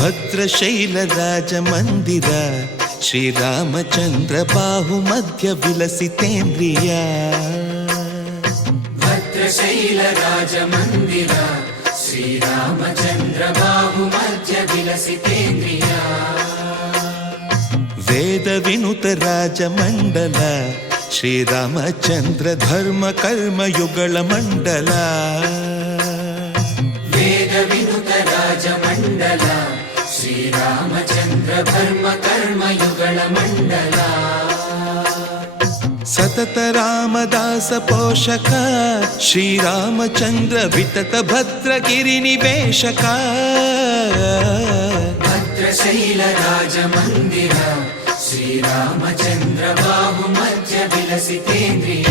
ಭದ್ರಶೈಲ ರಾಜ ಮಂದಿರ ಶ್ರೀರಾಮಚಂದ್ರ ಬಾಹು ಮಧ್ಯ ವಿಲಸಿತೇಂದ್ರಿಯ ಭದ್ರಶೈಲ ರಾಜ ಮಂದಿರ ಶ್ರೀರಾಮಚಂದ್ರ ಬಾಹು ಮಧ್ಯ ವಿಲಸಿತೇಂದ್ರಿಯ ವೇದ ವಿನುತ ರಾಜ ಮಂಡಲ ಶ್ರೀರಾಮಚಂದ್ರ ಧರ್ಮ ಕರ್ಮಯುಗಳ ಮಂಡಲ ವೇದ ವಿನುತ ರಾಜ ಮಂಡಲ ಶ್ರೀರಾಮಚಂದ್ರ ಧರ್ಮ ಕರ್ಮಯುಗಳ ಮಂಡಲ ಸತತ ರಾಮದಾಸ ಪೋಷಕ ಶ್ರೀರಾಮಚಂದ್ರ ವಿತತ ಭದ್ರಗಿರಿ ನಿವೇಶಕ ಭದ್ರಶೈಲ ರಾಜ ಮಂದಿರ ಶ್ರೀರಾಮಚಂದ್ರ ಬಾಹು ಮಧ್ಯ ವಿಲಸಿತೇಂದ್ರಿಯ